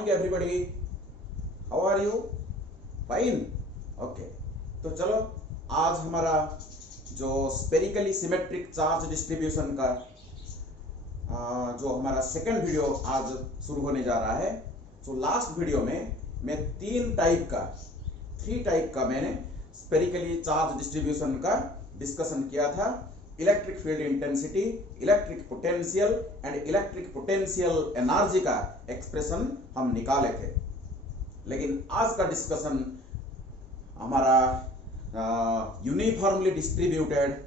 Morning everybody, how are you? Fine, okay. तो चलो आज हमारा जो स्पेरिकली सिमेट्रिक चार्ज डिस्ट्रीब्यूशन का जो हमारा सेकंड वीडियो आज शुरू होने जा रहा है। तो लास्ट वीडियो में मैं थ्री टाइप का मैंने स्पेरिकली चार्ज डिस्ट्रीब्यूशन का डिस्कशन किया था। Electric field intensity, electric potential and electric potential energy का एक्सप्रेशन हम निकाले थे। लेकिन आज का डिस्कशन हमारा uniformly distributed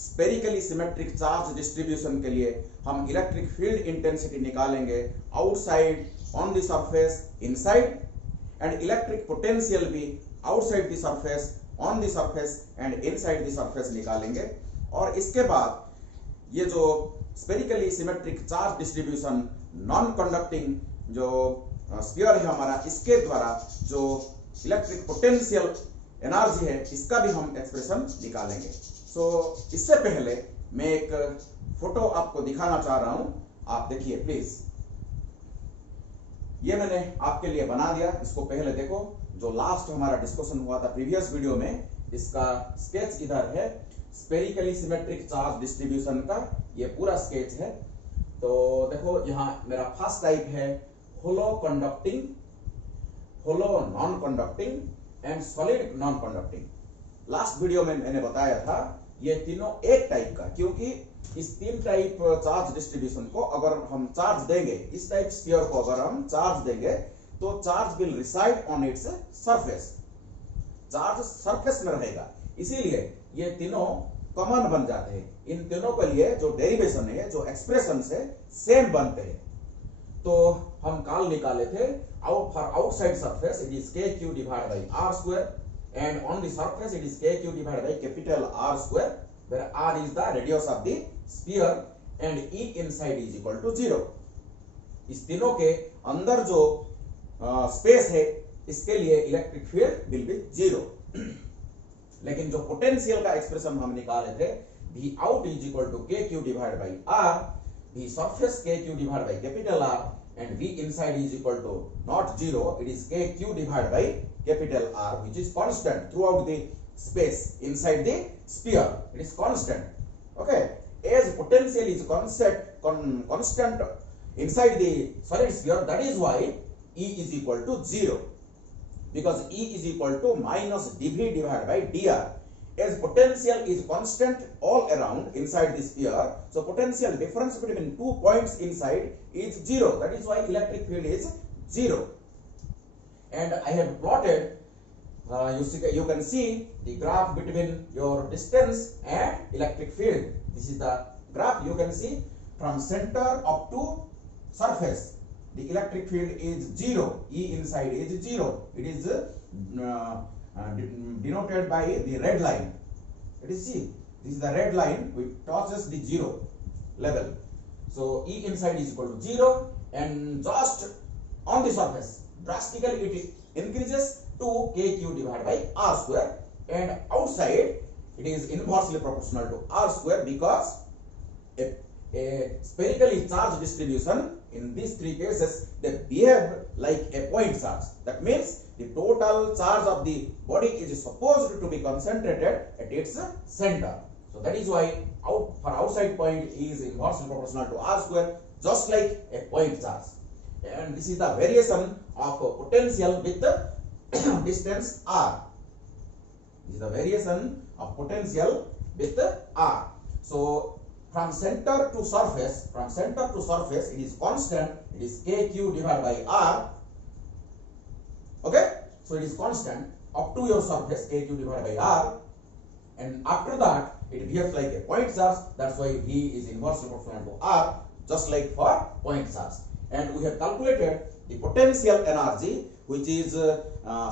spherically symmetric charge distribution के लिए हम इलेक्ट्रिक फील्ड इंटेंसिटी निकालेंगे outside, on the surface, inside, and electric potential भी outside the surface, on the surface and inside the surface निकालेंगे। और इसके बाद ये जो spherically symmetric charge distribution non conducting जो स्फीयर है हमारा, इसके द्वारा जो इलेक्ट्रिक पोटेंशियल एनर्जी है इसका भी हम एक्सप्रेशन निकालेंगे। सो इससे पहले मैं एक फोटो आपको दिखाना चाह रहा हूं, आप देखिए प्लीज। ये मैंने आपके लिए बना दिया, इसको पहले देखो। जो लास्ट हमारा डिस्कशन हुआ था प्रीवियस वीडियो में, इसका स्केच इधर है। स्पेरिकली सिमेट्रिक चार्ज डिस्ट्रीब्यूशन का ये पूरा स्केच है। तो देखो यहाँ मेरा फर्स्ट टाइप है hollow conducting, hollow non conducting and solid non conducting. Last video में मैंने बताया था ये तीनों एक टाइप का, क्योंकि इस तीन टाइप चार्ज डिस्ट्रीब्यूशन को अगर हम चार्ज देंगे, इस टाइप स्फीयर को अगर हम चार्ज देंगे तो charge will reside on its surface, charge surface में रहेगा। इसीलिए ये तीनों कॉमन बन जाते हैं। इन तीनों के लिए जो डेरिवेशन है, जो एक्सप्रेशन है, सेम बनते हैं। तो हम काल निकाले थे for outside surface it is K Q divide by R square and on the surface it is K Q divide by capital R square, where R is the radius of the sphere and E inside is equal to 0। इस तीनों के अंदर जो space है इसके लिए electric field will be 0। लेकिन जो पोटेंशियल का एक्सप्रेशन हम निकाले थे, V out is equal to K Q divided by R, V surface K Q divided by capital R, and V inside is equal to not 0, it is K Q divided by capital R, which is constant throughout the space inside the sphere. It is constant. Okay, as potential is constant inside the solid sphere, that is why E is equal to 0. Because E is equal to minus dV divided by dr. As potential is constant all around inside the sphere, so potential difference between 2 points inside is 0. That is why electric field is 0. And I have plotted, you can see the graph between your distance and electric field. This is the graph. You can see from center up to surface, the electric field is 0, E inside is 0. It is denoted by the red line. It is, see, this is the red line which touches the 0 level. So E inside is equal to 0, and just on the surface drastically it increases to KQ divided by R square, and outside it is inversely proportional to R square, because a spherically charged distribution in these three cases they behave like a point charge. That means the total charge of the body is supposed to be concentrated at its center. So that is why for outside point is inversely proportional to R square, just like a point charge. And this is the variation of potential with the distance R. This is the variation of potential with R. So from center to surface, it is constant, it is KQ divided by R. Okay, so it is constant up to your surface, KQ divided by R, and after that it behaves like a point charge. That's why V is inversely proportional to R, just like for point charge. And we have calculated the potential energy which is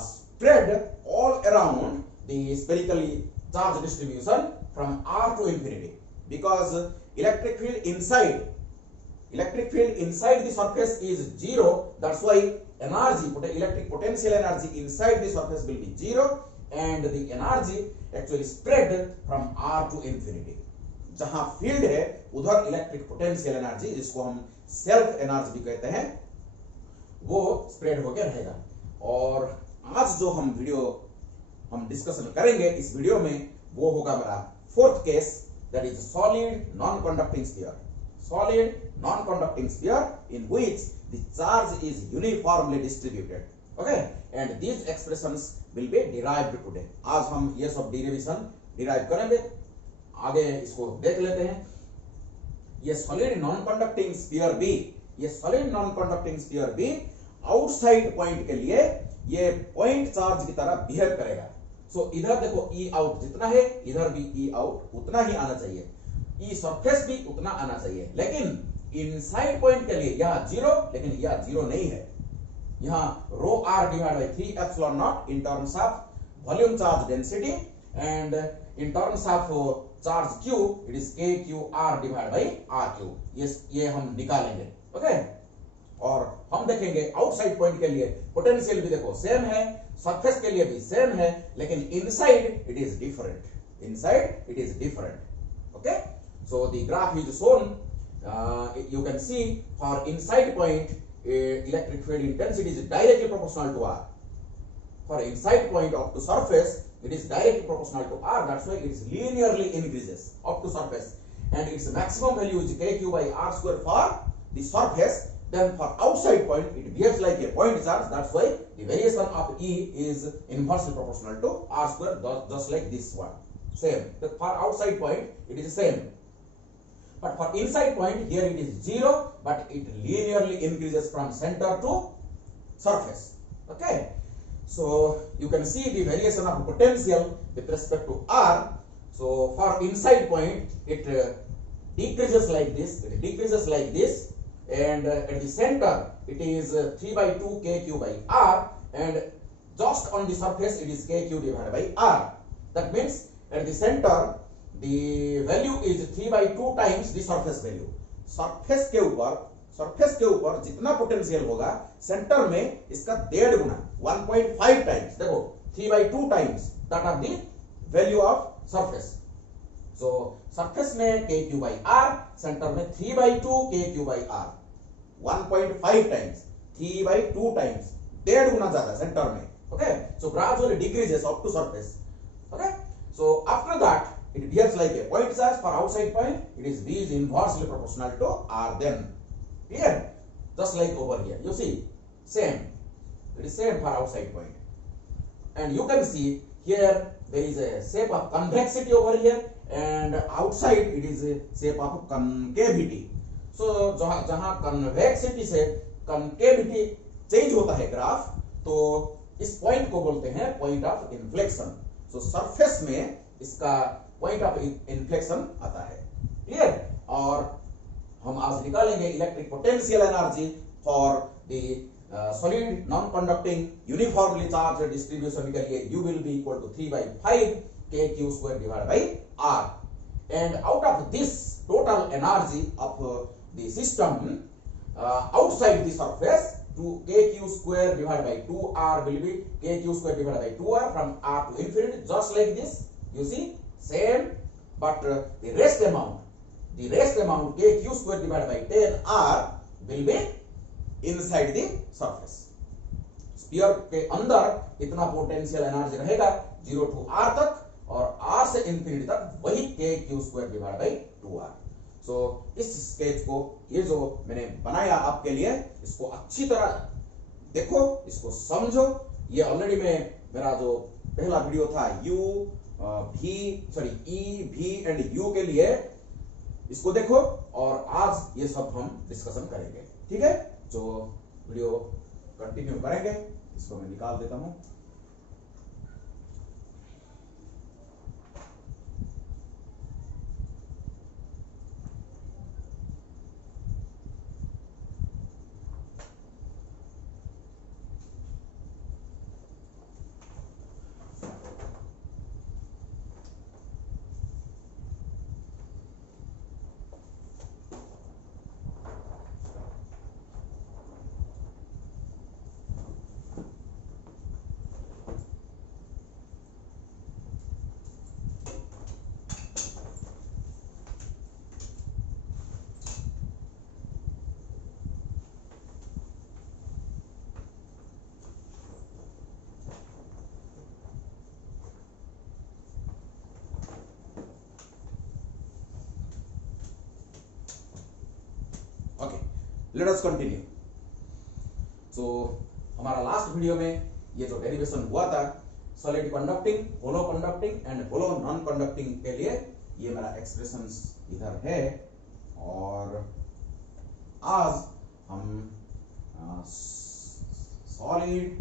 spread all around the spherically charged distribution from R to infinity. Because electric field inside the surface is 0, that's why energy, electric potential energy inside the surface will be 0, and the energy actually spread from R to infinity. जहां field है उधर electric potential energy, जिसको हम self energy भी कहते हैं, वो spread होकर रहेगा। और आज जो हम डिस्कशन करेंगे इस वीडियो में, वो होगा मेरा fourth case, that is solid non conducting sphere. Solid non conducting sphere in which the charge is uniformly distributed. Okay, and these expressions will be derived today. आज हम ये सब डेरिवेशन डिराइव करेंगे, आगे इसको देख लेते हैं। ये solid non conducting sphere B, ये solid non conducting sphere B outside point के लिए ये पॉइंट चार्ज की तरह बिहेव करेगा। सो इधर देखो ई आउट जितना है, इधर भी ई आउट उतना ही आना चाहिए, ई सरफेस भी उतना आना चाहिए। लेकिन इनसाइड पॉइंट के लिए यहाँ जीरो, लेकिन यहाँ जीरो नहीं है, यहाँ rho R divide by 3 epsilon naught in terms of volume charge density, and in terms of charge Q it is KQR divide by RQ। ये हम निकालेंगे। ओके, और हम देखेंगे आउटसाइड पॉइंट के लिए पोटेंशियल भी देखो सेम है, सरफेस के लिए भी सेम है, लेकिन inside it is different. Inside it is different. Okay, so the graph is shown, you can see for inside point electric field intensity is directly proportional to R. For inside point up to surface it is directly proportional to R, that's why it is linearly increases up to surface, and its maximum value is KQ by R square for the surface. Then for outside point it behaves like a point charge, that's why the variation of E is inversely proportional to R square, just like this one. Same, but for outside point it is same, but for inside point here it is 0, but it linearly increases from center to surface. Okay, so you can see the variation of potential with respect to R. So for inside point it decreases like this, it decreases like this, and at the center it is 3 by 2 KQ by R, and just on the surface it is KQ divided by R. That means at the center the value is 3 by 2 times the surface value. Surface के ऊपर जितना potential होगा centre में इसका 1.5 गुना 1.5 times, देखो 3 by 2 times that of the value of surface. So surface में KQ by R, centre में 3 by 2 KQ by R, 1.5 times, 3 by 2 times, 1.5 गुना ज्यादा सेंटर में। Okay, so gradually decreases up to surface. Okay, so after that it behaves like a point charge. For outside point it is V is inversely proportional to R. Then clear, just like over here you see same, it is same for outside point, and you can see here there is a shape of convexity over here, and outside it is a shape of concavity. So जहां convexity से concavity change होता है graph, तो इस point को बोलते हैं point of inflection. So surface में इसका पॉइंट ऑफ इन्फ्लेक्शन आता है। क्लियर, और हम आज निकालेंगे electric potential energy for the solid non conducting uniformly charge distribution के लिए U will be equal to 3 by 5 KQ square divided by R, and out of this total energy of the system outside the surface to KQ square divided by 2R will be KQ square divided by 2R from R to infinity, just like this. You see same, but the rest amount KQ square divided by 10R will be inside the surface. Sphere के अंदर इतना potential energy रहेगा 0 to R तक, और R से infinity तक वही KQ square divided by 2R. सो इस स्केच को, ये जो मैंने बनाया आपके लिए, इसको अच्छी तरह देखो, इसको समझो। ये ऑलरेडी मेरा जो पहला वीडियो था E, V एंड U के लिए, इसको देखो, और आज ये सब हम डिस्कशन करेंगे। ठीक है, जो वीडियो कंटिन्यू करेंगे, इसको मैं निकाल देता हूं। Let us continue. सो हमारा लास्ट वीडियो में ये जो डेरिवेशन हुआ था solid conducting, hollow conducting and hollow non conducting के लिए, ये मेरा एक्सप्रेशंस इधर है। और आज हम सॉलिड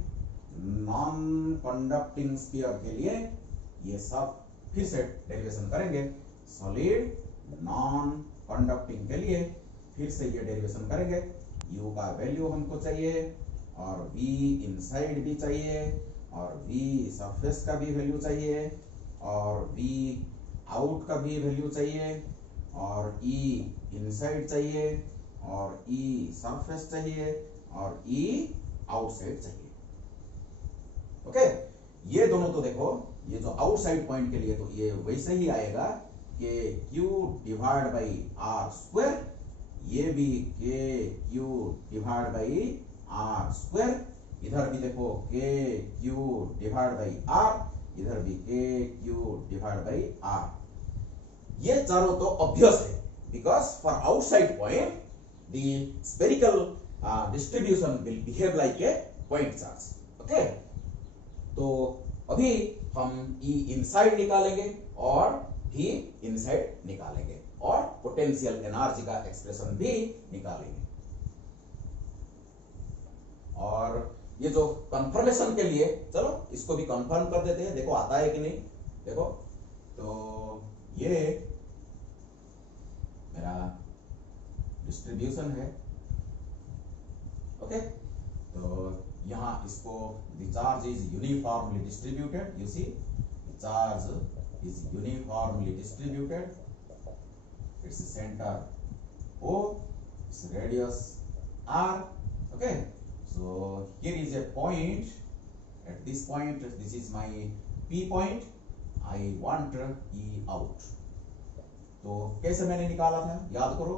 नॉन कंडक्टिंग स्फीयर के लिए ये सब फिर से डेरिवेशन करेंगे। सॉलिड नॉन कंडक्टिंग के लिए फिर से ये डेरिवेशन करेंगे। u का वैल्यू हमको चाहिए और v इनसाइड भी चाहिए और v सरफेस का भी वैल्यू चाहिए और v आउट का भी वैल्यू चाहिए और e इनसाइड चाहिए और e सरफेस चाहिए और e आउटसाइड चाहिए। ओके, ये दोनों तो देखो, ये जो आउटसाइड पॉइंट के लिए तो ये वैसे ही आएगा कि q divide by R square, ये भी k q divide by R square, इधर भी देखो k q divide by R, इधर भी k q divide by R. ये चारों तो ऑब्वियस है because for outside point the spherical distribution will behave like a point charge. Okay, तो अभी हम E इनसाइड निकालेंगे और V इनसाइड निकालेंगे और पोटेंशियल एनर्जी का एक्सप्रेशन भी निकालेंगे। और ये जो कंफर्मेशन के लिए, चलो इसको भी कंफर्म कर देते हैं, देखो आता है कि नहीं। देखो तो ये मेरा डिस्ट्रीब्यूशन है। ओके, तो यहां इसको the charge is uniformly distributed, you see the charge is uniformly distributed, its center O, its radius R. Okay, so here is a point, at this point this is my P point, I want E out। तो कैसे मैंने निकाला था याद करो।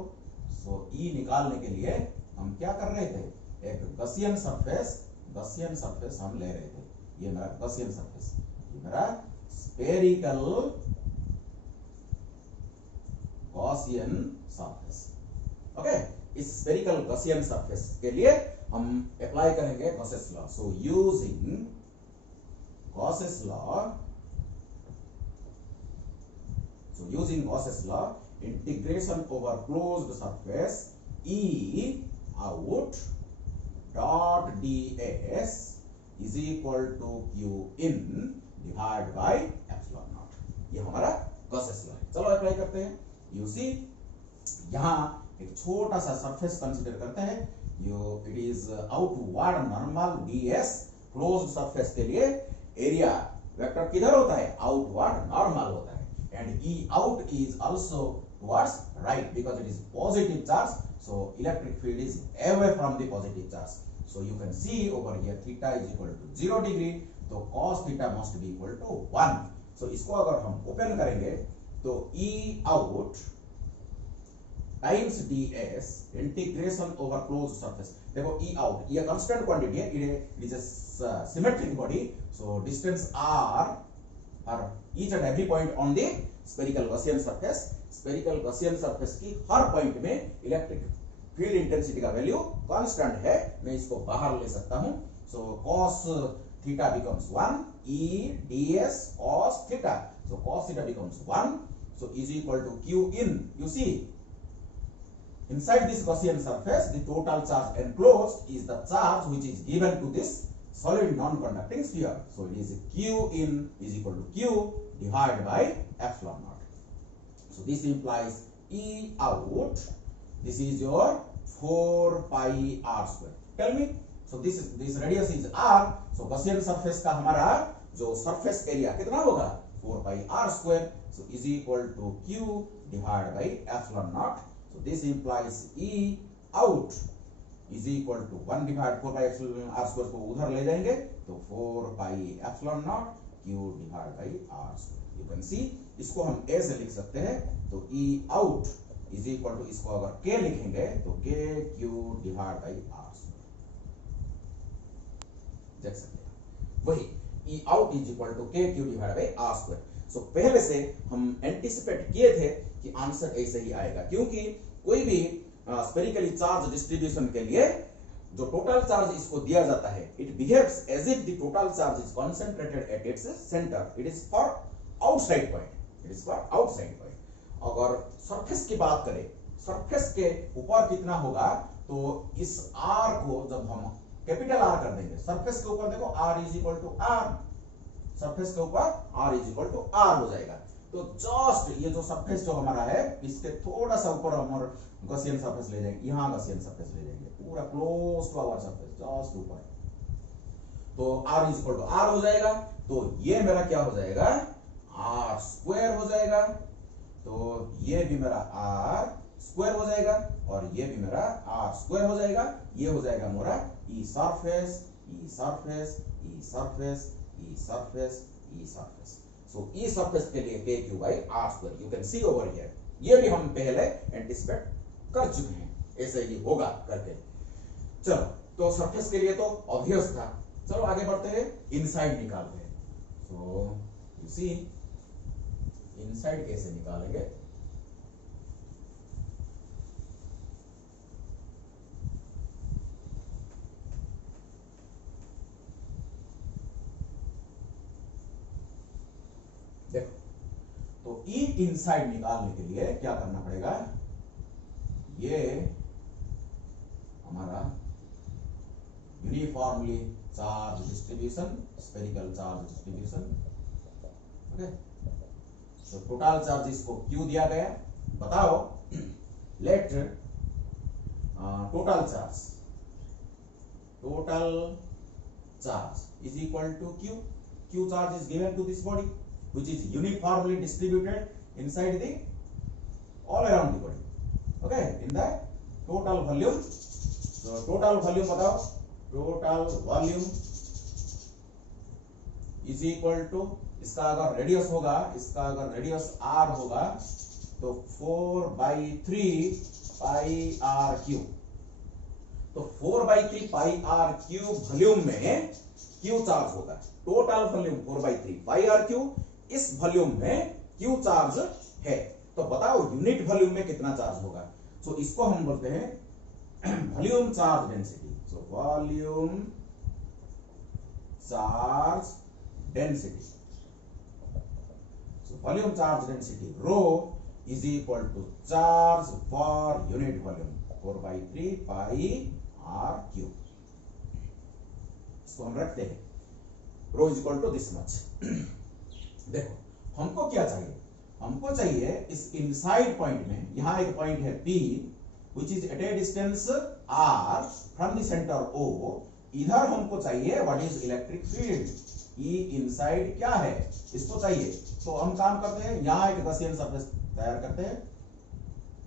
सो E निकालने के लिए हम क्या कर रहे थे, एक गॉसियन सरफेस हम ले रहे थे। ये मेरा गॉसियन सरफेस, ये मेरा स्फेरिकल गॉसियन सरफेस। ओके, इस स्फेरिकल गॉसियन सरफेस के लिए हम अप्लाई करेंगे Gauss's law. So using Gauss's law, integration over closed surface E out dot ds is equal to q in divide by epsilon not. ये हमारा Gauss's law है। चलो apply करते हैं। यू सी यहां एक छोटा सा सरफेस कंसीडर करते हैं। It is outward normal ds, closed surface के लिए एरिया वेक्टर किधर होता है, आउटवर्ड नॉर्मल होता है। And E out is also towards right because it is positive charge, so electric field is away from the positive charge. So you can see over here theta is equal to 0 degree, तो cos theta must be equal to 1। So इसको अगर हम open करेंगे तो E out times ds integration over closed surface. देखो E out ये constant quantity है, it is a symmetric body, so distance r for each and every point on the spherical Gaussian surface. Spherical Gaussian surface की हर point में electric field intensity का value constant है, मैं इसको बाहर ले सकता हूं। सो cos theta becomes 1, E ds cos theta, so cos theta becomes 1, so is equal to q in। You see inside this Gaussian surface the total charge enclosed is the charge which is given to this solid non-conducting sphere, so it is q in is equal to q divided by epsilon naught। So this implies E out, this is your 4 pi r square। Tell me, so this radius is r, so Gaussian surface का हमारा जो surface area कितना होगा, 4 pi r square, so is equal to q divided by epsilon naught। so this implies E out is equal to 1 divided 4 pi epsilon r square को उधर ले जाएंगे तो 4 pi epsilon naught q divided by r square। you can see इसको हम ऐसे लिख सकते हैं, तो E out is equal to, इसको अगर k लिखेंगे तो k q divided by r square देख सकते हैं। वही E out is equal to k q divided by r square। सो पहले से हम एंटिसिपेट किए थे कि आंसर ऐसे ही आएगा, क्योंकि कोई भी स्पेरिकली चार्ज डिस्ट्रीब्यूशन के लिए जो टोटल चार्ज इसको दिया जाता है, it behaves as if the total charge is concentrated at its centre, it is for outside point, it is for outside point. अगर सरफेस की बात करें, सरफेस के ऊपर कितना होगा, तो इस आर को जब हम कैपिटल आर कर देंगे, सरफेस के ऊपर देखो R is equal to R, surface के ऊपर R is equal to R हो जाएगा। तो जस्ट ये जो सरफेस जो हमारा है, इसके थोड़ा सा ऊपर हम गॉसियन सरफेस ले जाएंगे, यहां गॉसियन सरफेस ले जाएंगे, पूरा close to our surface, just ऊपर, तो R is equal to R हो जाएगा। तो ये मेरा क्या हो जाएगा, आर स्क्वायर हो जाएगा, तो ये भी मेरा आर स्क्वायर हो जाएगा और ये भी मेरा आर स्क्वायर हो जाएगा। ये हो जाएगा मेरा E surface, E surface, E surface, E surface, E surface. So E surface के लिए K Q by R square, you can see over here. ये भी हम पहले एंटिसिपेट कर चुके हैं, ऐसे ही होगा करके। चलो, तो सरफेस के लिए तो ऑब्वियस था। चलो आगे बढ़ते हैं, इनसाइड निकालते हैं। सो यू सी इनसाइड कैसे निकालेंगे। देखो, तो ई इनसाइड निकालने के लिए क्या करना पड़ेगा, ये हमारा uniformly charge distribution, spherical charge distribution, okay. तो टोटल चार्ज इसको क्यू दिया गया, बताओ, let total charge is equal to Q, Q charge is given to this body which is uniformly distributed inside the all around the body, okay, in the total volume. So total volume बताओ, total volume is equal to, इसका अगर radius होगा, इसका अगर radius r होगा, तो 4/3 pi r cube. तो 4/3 pi r cube volume में क्यू चार्ज होगा। Total volume 4/3 pi r cube, इस वॉल्यूम में क्यू चार्ज है। तो बताओ यूनिट वॉल्यूम में कितना चार्ज होगा। सो इसको हम बोलते हैं volume charge density. So volume charge density, so volume charge density rho is equal to charge for unit volume 4/3 pi R cube. इसको हम रखते हैं, rho is equal to this much. देखो, हमको क्या चाहिए, हमको चाहिए इस इनसाइड पॉइंट में, यहां एक पॉइंट है P which is at a distance R from the center O, इधर हमको चाहिए what is electric field, E inside क्या है, इसको चाहिए। तो हम काम करते हैं, यहां एक गॉसियन सरफेस तैयार करते हैं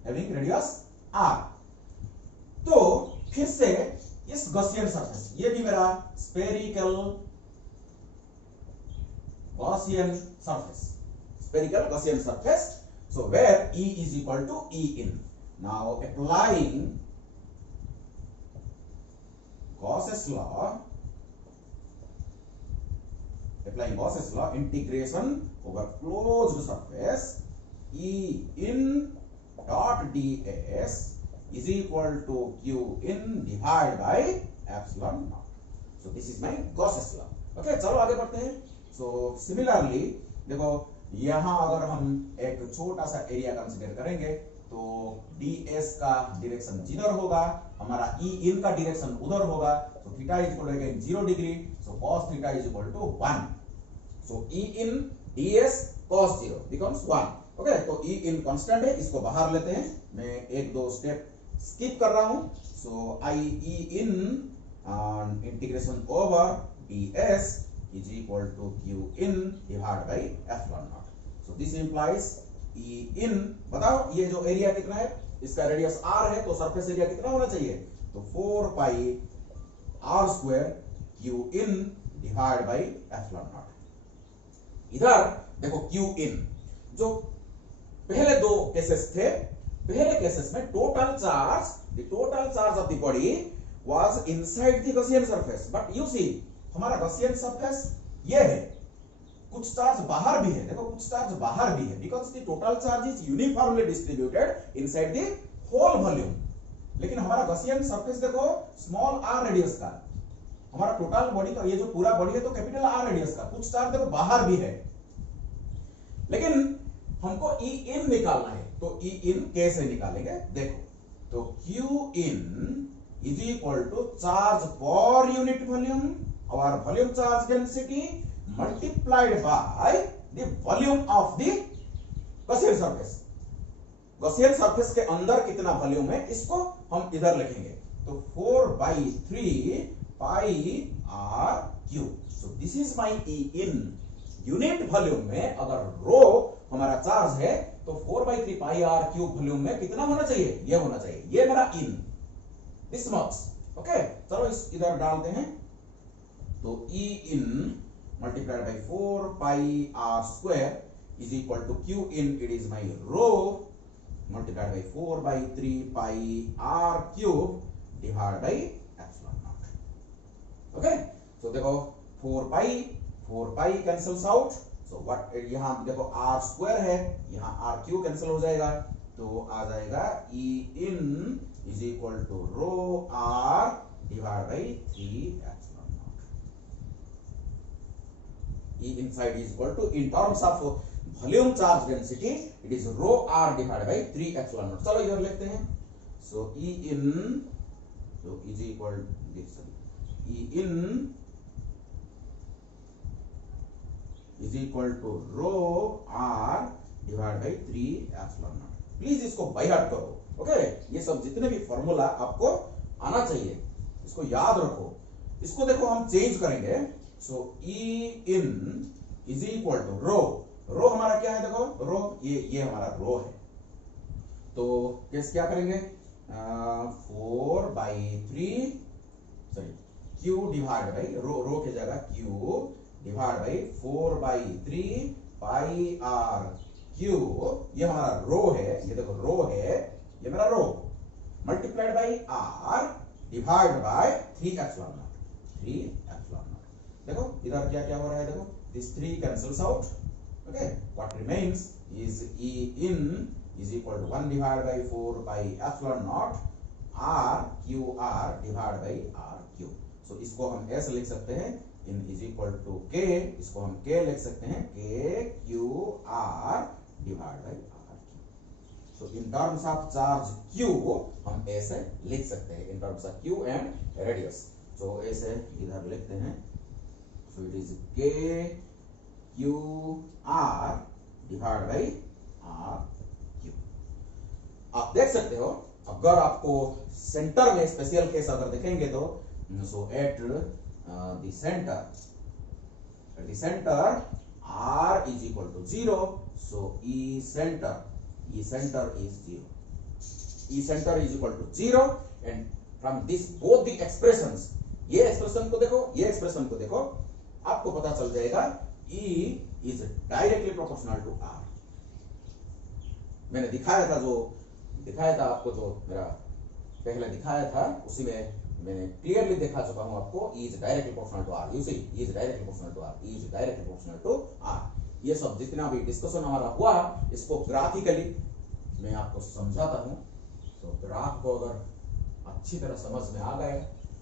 हैविंग रेडियस R। तो फिर से इस गॉसियन सरफेस, ये भी मेरा spherical Gaussian surface, spherical Gaussian surface. So where E is equal to E in. Now applying Gauss's law, integration over closed surface, E in dot ds is equal to Q in divided by epsilon naught. So this is my Gauss's law. Okay, चलो आगे बढ़ते हैं। So similarly देखो, यहां अगर हम एक छोटा सा एरिया कंसीडर करेंगे, तो ds का डायरेक्शन जिधर होगा, हमारा E in का डायरेक्शन उधर होगा। तो theta is equal to again 0 degree, so cos theta is equal to 1। So E in ds cos 0 becomes 1। Okay, तो E in कांस्टेंट है, इसको बाहर लेते हैं, मैं एक दो स्टेप स्किप कर रहा हूं। सो I E in integration over ds is equal to Q in divided by epsilon naught. So this implies E in, बताओ ये जो एरिया कितना है, इसका रेडियस R है, तो सरफेस एरिया कितना होना चाहिए, तो 4 पाई R square Q in divide by epsilon naught। इधर देखो Q in, जो पहले दो केसेस थे, पहले केसेस में total charge, the total charge of the body was inside the Gaussian surface, but you see हमारा गॉसियन सरफेस ये है, कुछ चार्ज बाहर भी है, देखो कुछ चार्ज बाहर भी है, because the total charge is uniformly distributed inside the whole volume. लेकिन हमारा गॉसियन सरफेस देखो स्मॉल आर रेडियस का, हमारा टोटल बॉडी का ये जो पूरा बॉडी है तो कैपिटल आर रेडियस का, कुछ चार्ज देखो बाहर भी है, लेकिन हमको ई इन निकालना है, तो ई इन कैसे निकालेंगे देखो, तो Q in is equal to charge per unit volume और volume charge density multiplied by the volume of the Gaussian surface. Gaussian surface के अंदर कितना वॉल्यूम है इसको हम इधर लिखेंगे, तो 4/3 pi R Q. So this is my E in. Unit volume में अगर रो हमारा चार्ज है तो 4/3 पाई आर क्यूब वॉल्यूम में कितना होना चाहिए, ये होना चाहिए, ये मेरा इन दिस मच। ओके, चलो इस इधर डालते हैं, तो E in multiplied by 4 pi R square is equal to Q in, it is my rho multiplied by 4/3 pi r cube divided by epsilon naught. Okay, so देखो 4 pi cancels out, so what यहाँ देखो r square है, यहाँ r cube cancel हो जाएगा, तो आ जाएगा e in is equal to rho r divided by 3 epsilon naught. E inside is equal to, in terms of volume charge density it is rho R divided by 3 epsilon naught. चलो इधर लिखते हैं, so E in तो is equal E in is equal to rho R divided by 3 epsilon naught. Please इसको by heart करो। Okay, ये सब जितने भी फॉर्मूला आपको आना चाहिए इसको याद रखो। इसको देखो हम चेंज करेंगे, सो E in is equal to रो हमारा क्या है देखो, रो ये हमारा रो है, तो कैसे क्या करेंगे, 4/3 sorry Q divide by rho की जगह Q divide by 4/3 pi R Q, ये हमारा रो है, ये देखो रो है, ये मेरा rho, multiplied by R divide by 3 epsilon naught, 3 epsilon naught. देखो इधर क्या क्या हो रहा है, देखो this 3 cancels out. Okay, what remains is E in is equal to 1 divided by 4 pi epsilon naught R Q R divided by R Q. So इसको हम ऐसे लिख सकते हैं, in is equal to K, इसको हम K लिख सकते हैं, K Q R divided by R Q. So in terms of charge Q हम ऐसे लिख सकते हैं, in terms of Q and radius. So ऐसे इधर लिखते हैं, so it is K Q R divide by R Q। आप देख सकते हो, अगर आपको सेंटर में स्पेशल केस अगर देखेंगे तो so at the centre R is equal to 0, so E center is 0, E center is equal to 0, and from this both the expressions, ये एक्सप्रेशन को देखो, ये एक्सप्रेशन को देखो, आपको पता चल जाएगा E is directly proportional to R। मैंने दिखाया था आपको, जो मेरा पहले दिखाया था उसी में मैंने क्लियरली दिखा चुका हूं आपको, E is directly proportional to R। You see, E is directly proportional to R, E is directly proportional to R। ये सब जितना भी डिस्कशन हमारा हुआ इसको ग्राफिकली मैं आपको समझाता हूं, तो ग्राफ को अगर अच्छी तरह समझ में आ गए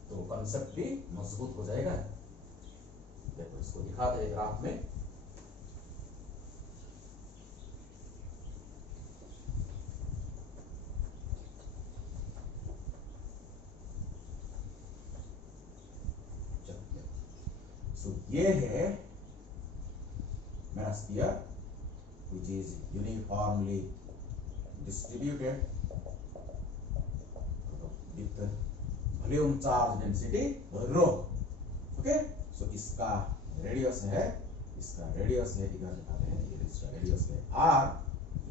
तो कंसेप्ट भी मजबूत हो जाएगा। देखो इसको दिखाते हैं ग्राफ में, तो ये है मेरा sphere which is uniformly distributed with volume charge density rho. Okay, so इसका रेडियस है, इधर दिखाते हैं, ये इसका रेडियस है r,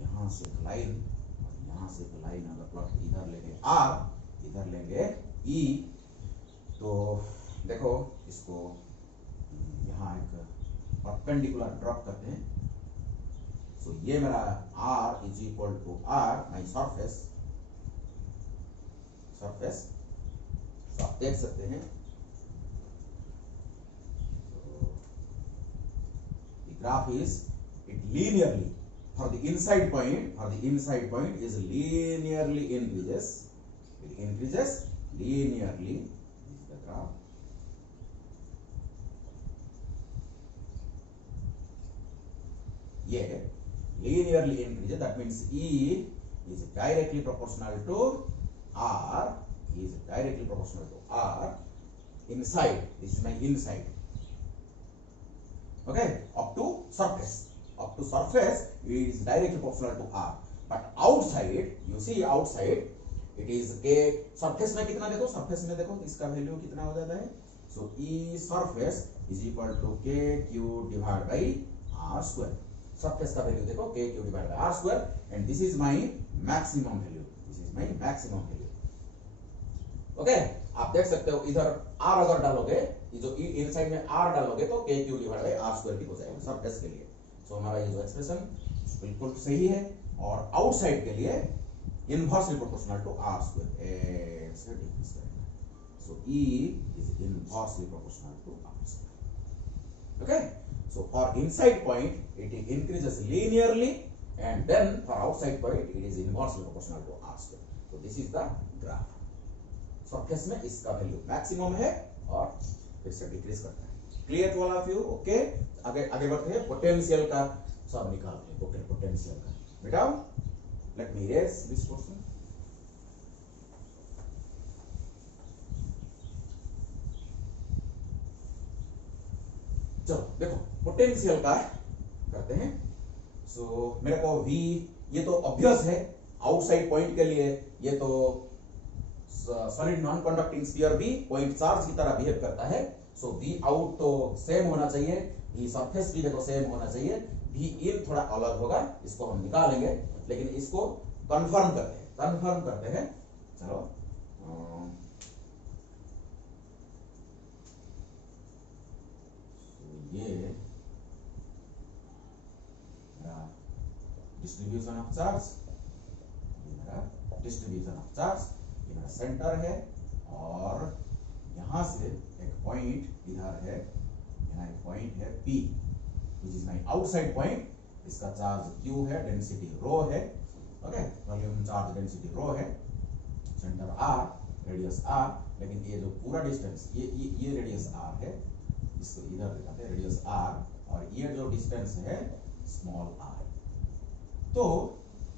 यहां से एक लाइन और यहां से एक लाइन अगर प्लॉट इधर लेंगे r, इधर लेंगे e, तो देखो इसको यहाँ एक परपेंडिकुलर ड्रॉप करते हैं, सो ये मेरा r is equal to r my surface, तो आप देख सकते हैं the graph is it linearly for the inside point is linearly increases it increases linearly. This is the graph. Yeah, linearly increases. That means E is directly proportional to R. Is directly proportional to R inside. This is my inside. Okay, up to surface. Up to surface it is directly proportional to R. But outside, you see outside, it is K. surface में कितना देखो, surface में देखो इसका value कितना हो जाता है. So E surface is equal to KQ divided by R square. Surface का वैल्यू देखो KQ divided by R square, and this is my maximum value. This is my maximum value. Okay, आप देख सकते हो इधर R अगर डालोगे, ये जो इनसाइड में R डालोगे तो KQ divided by R square भी हो जाएगा सरफेस के लिए. So हमारा ये जो एक्सप्रेशन बिल्कुल सही है. और आउटसाइड के लिए inversely proportional to R square. So E is inversely proportional to R square. Okay. So for inside point it increases linearly, and then for outside point it is inversely proportional to R square. So this is the graph. Surface में इसका value maximum है और फिर से decrease करता है. Clear to all of you? Okay, आगे बढ़ते हैं. पोटेंशियल का सब निकालते हैं. पोटेंशियल का बेटा let me raise this question. चलो देखो पोटेंशियल का करते हैं. सो मेरे को V ये तो ऑब्वियस है. आउटसाइड पॉइंट के लिए ये तो सॉलिड नॉन कंडक्टिंग स्फीयर भी पॉइंट चार्ज की तरह बिहेव करता है. सो V आउट तो सेम होना चाहिए, V सरफेस भी देखो सेम होना चाहिए. V इन थोड़ा अलग होगा, इसको हम निकालेंगे, लेकिन इसको कंफर्म करते हैं. चलो ये मेरा डिस्ट्रीब्यूशन ऑफ चार्ज, ये मेरा सेंटर है, और यहां से एक पॉइंट इधर है, यहाँ एक पॉइंट है P, which is my outside point. इसका चार्ज Q है, डेंसिटी रो है. ओके, वॉल्यूम चार्ज डेंसिटी रो है, सेंटर R, रेडियस R. लेकिन ये जो पूरा डिस्टेंस ये रेडियस R है, इसको इधर दिखाते हैं रेडियस R, और ये जो डिस्टेंस है स्मॉल r. तो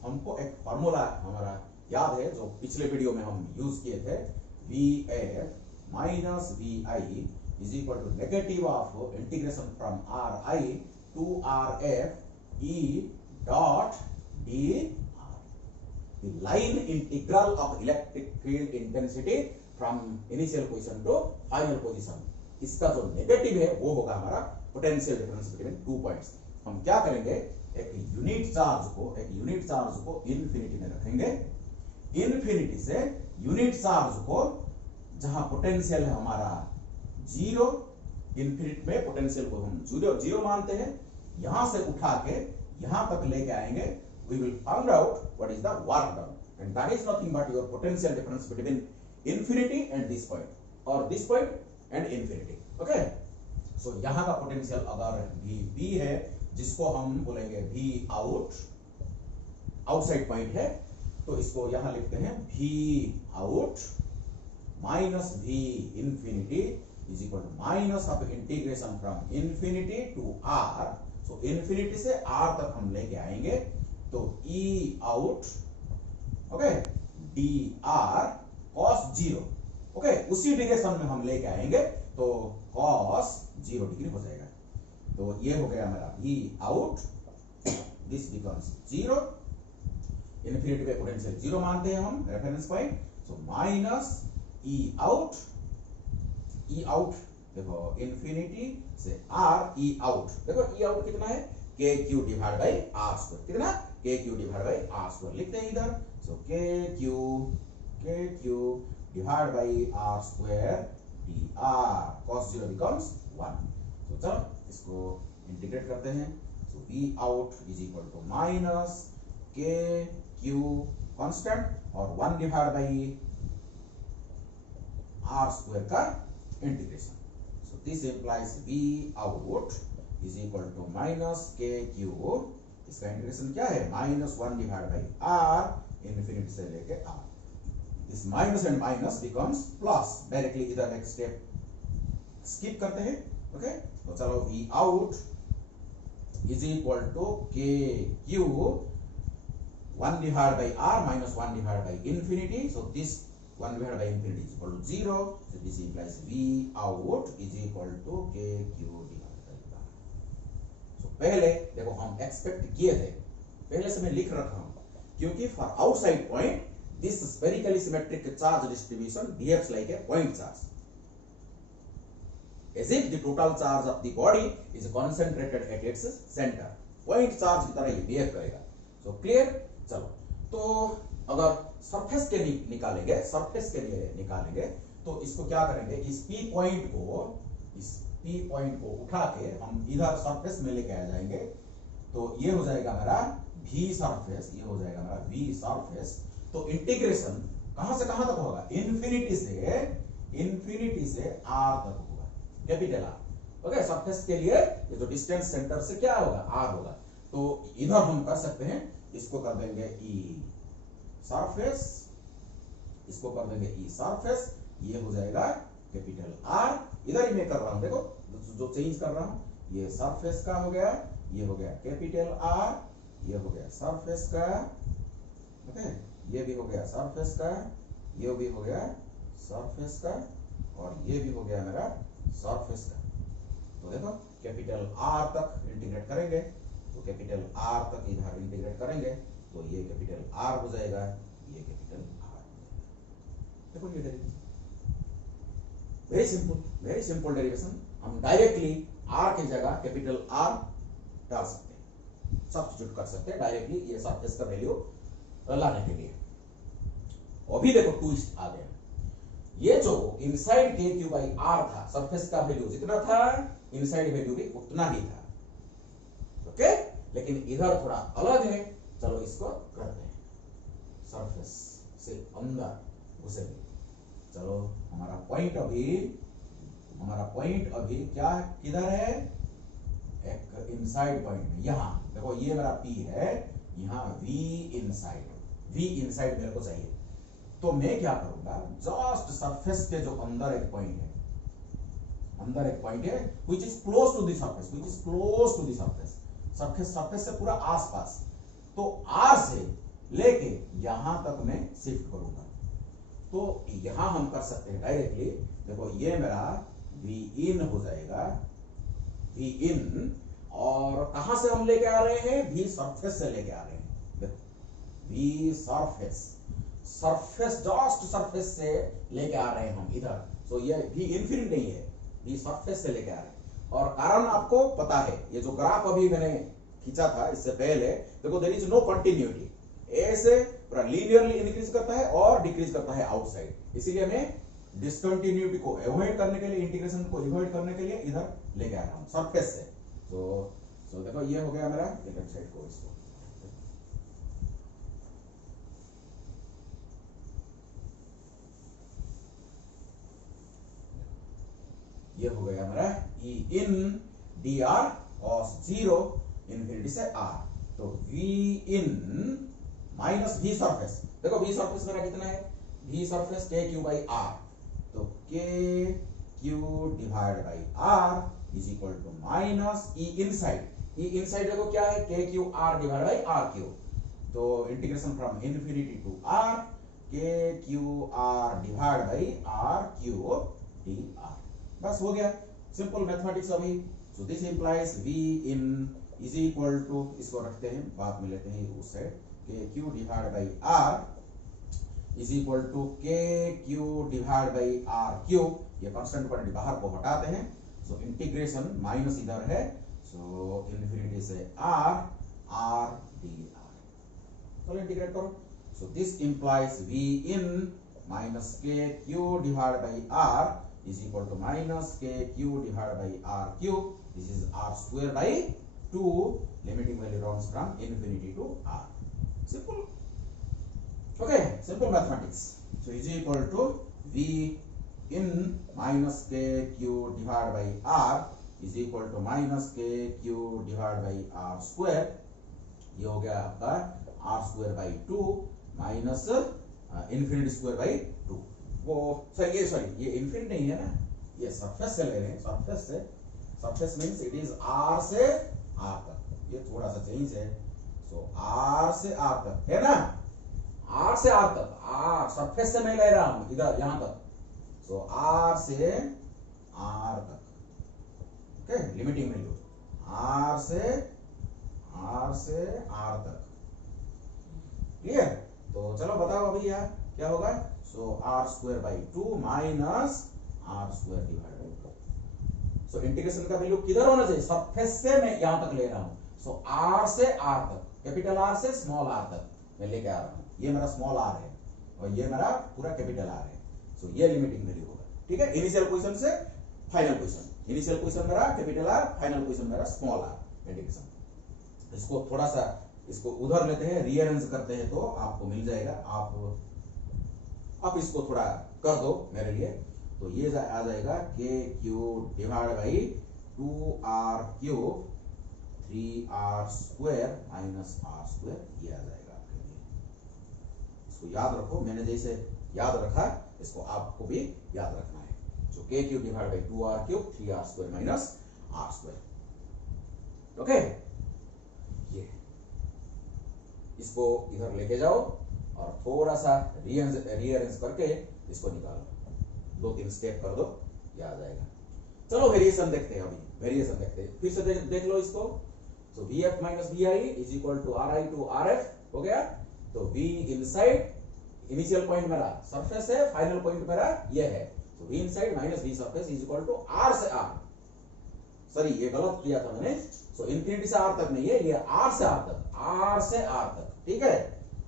हमको एक फॉर्मूला हमारा याद है जो पिछले वीडियो में हम यूज किए थे. VF minus VI is equal to negative of integration from RI to RF E dot dr. The line integral of electric field intensity from initial position to final position. इसका जो negative है वो होगा हमारा potential difference between two points. हम क्या करेंगे, एक यूनिट चार्ज को इन्फिनिटी में रखेंगे. इन्फिनिटी से यूनिट चार्ज को, जहां पोटेंशियल है हमारा जीरो, इन्फिनिटी में पोटेंशियल को हम जीरो मानते हैं, यहां से उठा के यहां तक लेके आएंगे. We will find out what is the work done, and that is nothing but your potential difference between infinity and this point, और this point and infinity. Okay, so यहां का पोटेंशियल अगर V है, जिसको हम बोलेंगे V आउट, आउटसाइड पॉइंट है, तो इसको यहां लिखते हैं V out minus V infinity is equal to minus of integration from infinity to R. So infinity से R तक हम लेके आएंगे, तो E out, okay, dr cos 0. Okay, उसी डायरेक्शन में हम लेके आएंगे तो cos 0 डिग्री हो जाएगा. तो ये हो गया हमारा V out, this becomes 0. Infinity पे पोटेंशियल 0 मानते हैं हम reference point. So minus E out देखो इन्फिनिटी से R, E आउट देखो E आउट कितना है, KQ divide by R square. कितना, KQ divide by R square लिखते हैं इधर. सो KQ divide by R square dr cos 0 becomes 1. तो चलो इसको इंटीग्रेट करते हैं. So V out is equal to minus KQ constant और 1 डिवाइड बाय R स्क्वायर का integration. So this implies V out is equal to minus KQ, इसका integration क्या है, minus 1 divide by R infinity से लेके R. This minus and minus becomes plus, directly इधर एक step skip करते हैं। ओके, तो चलो V out is equal to K Q 1 divided by r minus 1 divided by infinity. So this 1 divided by infinity is equal to 0. So this implies v out is equal to k q divided by r. So पहले देखो हम expect किए थे, पहले से मैं लिख रखा हूं, क्योंकि for outside point this spherically symmetric charge distribution behaves like a point charge, as if the total charge of the body is concentrated at its center. Point charge की तरह ये बिहेव करेगा। So clear. चलो, तो अगर surface के निकालेंगे, surface के लिए निकालेंगे, तो इसको क्या करेंगे, इस P पॉइंट को उठा के हम इधर सरफेस में लेके आ जाएंगे, तो ये हो जाएगा मेरा V सरफेस, ये हो जाएगा मेरा V सरफेस। तो इंटीग्रेशन कहां से कहां तक होगा, इंफिनिटी से R तक होगा, कैपिटल R। ओके, सरफेस के लिए ये जो डिस्टेंस सेंटर से क्या होगा, R होगा। तो इधर हम कर सकते हैं, इसको कर देंगे E सरफेस, इसको कर देंगे E सरफेस, ये हो जाएगा कैपिटल R। इधर ही मैं कर रहा हूं, देखो जो चेंज कर रहा हूं, ये सरफेस का हो गया, ये हो गया कैपिटल R, ये हो गया सरफेस का, ओके, ये भी हो गया सरफेस का, ये भी हो गया सरफेस का, और ये भी हो गया मेरा सरफेस का। तो देखो कैपिटल R तक इंटीग्रेट करेंगे, तो कैपिटल R तक इधर इंटीग्रेट करेंगे, तो ये कैपिटल R हो जाएगा, ये कैपिटल R हो जाएगा। देखो ये डेरिवेशन वेरी सिंपल डेरिवेशन। हम डायरेक्टली R की जगह कैपिटल R डाल सकते हैं, सब्स्टिट्यूट कर सकते हैं डायरेक्टली ये सरफेस का वैल्यू लाने के लिए। अभी देखो ट्विस्ट आ गया, ये जो इनसाइड के क्यू बाई आर था, सरफेस का वैल्यू जितना था, इनसाइड वैल्यू भी उतना ही था। ओके, लेकिन इधर थोड़ा अलग है। चलो इसको करते हैं, सरफेस से अंदर घुसेंगे। चलो हमारा पॉइंट अभी क्या किधर है, एक इनसाइड पॉइंट में, यहां देखो ये मेरा P है, यहां V इनसाइड मेरे को चाहिए। तो मैं क्या करूंगा, जस्ट सरफेस के जो अंदर एक पॉइंट है which is close to the surface, surface से पूरा आसपास, तो R से लेके यहां तक मैं शिफ्ट करूंगा। तो यहां हम कर सकते हैं डायरेक्टली, देखो ये मेरा V in हो जाएगा, V in, और कहां से हम लेके आ रहे हैं, V सरफेस से लेके आ रहे हैं। देखो V सरफेस जस्ट सरफेस से लेके आ रहे हैं हम इधर। सो ये भी इनफिनिट नहीं है, भी सरफेस से लेके आ रहे हैं। और कारण आपको पता है, ये जो ग्राफ अभी मैंने खींचा था इससे पहले, देखो देयर इज नो कंटिन्यूटी, ऐसे पूरा लीनियरली इंक्रीज करता है और डिक्रीज करता है आउटसाइड। इसीलिए मैं डिसकंटिन्यूटी को अवॉइड करने के लिए, इंटीग्रेशन को अवॉइड करने के लिए इधर लेके आ रहा हूं सरफेस से। सो देखो ये हो गया मेरा लेफ्ट साइड को, इसको ये हो गया मेरा E in dr cos 0 infinity से R। तो V in minus V surface, देखो V सरफेस मेरा कितना है, V surface K Q by R, तो K Q divide by R is equal to minus E inside देखो क्या है, K Q R divide by R Q. तो integration from infinity to R, K Q R divide by R Q dr, बस हो गया, simple mathematics अभी। So this implies V in is equal to, इसको रखते हैं बाद में लेते हैं उस side, K Q divide by R is equal to K Q divide by R cube. ये कांस्टेंट क्वांटिटी बाहर को हटाते हैं, सो इंटीग्रेशन माइनस इधर है, सो इंफिनिटी से R dr। चलो इंटीग्रेट करो। So this implies V in minus K Q divide by R is equal to minus k q divided by R cube. This is R square by 2. Limiting value runs from infinity to R. Simple. Okay, simple mathematics. So is equal to V in minus k q divided by R is equal to minus k q divided by R square. ये हो गया आपका R square by 2 minus infinity square by 2। वो sorry ये infinity नहीं है ना, ये सरफेस से ले रहे हैं, surface means it is R से आर तक, ये थोड़ा सा चेंज है। सो आर से आर तक है ना, आर से आर तक, आर सरफेस से मैं ले रहा हूं इधर यहां तक। सो आर से आर तक, ओके, लिमिटिंग वैल्यू आर से आर तक, क्लियर। तो चलो बताओ अभी यार क्या होगा। So R square by 2 minus R square divide by 2। So integration का वैल्यू किधर होना चाहिए, सरफेस से मैं यहां तक ले रहा हूं। सो आर से आर तक, कैपिटल आर से स्मॉल आर तक मैं लेके आ रहा हूं। ये मेरा स्मॉल आर है और ये मेरा पूरा कैपिटल आर है। सो ये लिमिटिंग वैल्यू होगा, ठीक है। इनिशियल क्वेश्चन से फाइनल क्वेश्चन, इनिशियल क्वेश्चन मेरा कैपिटल आर, फाइनल क्वेश्चन मेरा स्मॉल आर इंटीग्रेशन। इसको थोड़ा सा इसको उधर लेते हैं, रीअरेंज करते हैं तो आपको मिल जाएगा। आप इसको थोड़ा कर दो मेरे लिए, तो ये आ जाएगा के cube divide by 2r cube 3r square minus r square, ये आ जाएगा आपके लिए। इसको याद रखो, मैंने जैसे याद रखा इसको आपको भी याद रखना है। जो के cube divide by 2r cube 3r square minus r square, okay. ये इसको इधर लेके जाओ और थोड़ा सा रीअरेंज करके इसको निकालो, 2-3 स्टेप कर दो, ये आ जाएगा। चलो वेरिएशन देखते हैं, अभी वेरिएशन देखते हैं, फिर से देख लो इसको। So V F minus V I is equal to R I to R F हो गया। तो वी इनसाइड, इनिशियल पॉइंट मेरा सरफेस है, फाइनल पॉइंट मेरा ये है। तो V inside minus V surface is equal to R से आर, सॉरी ये गलत किया था मैंने। सो इन्फिनिटी से आर तक नहीं है, ये आर से आर तक, आर से आर तक, ठीक है।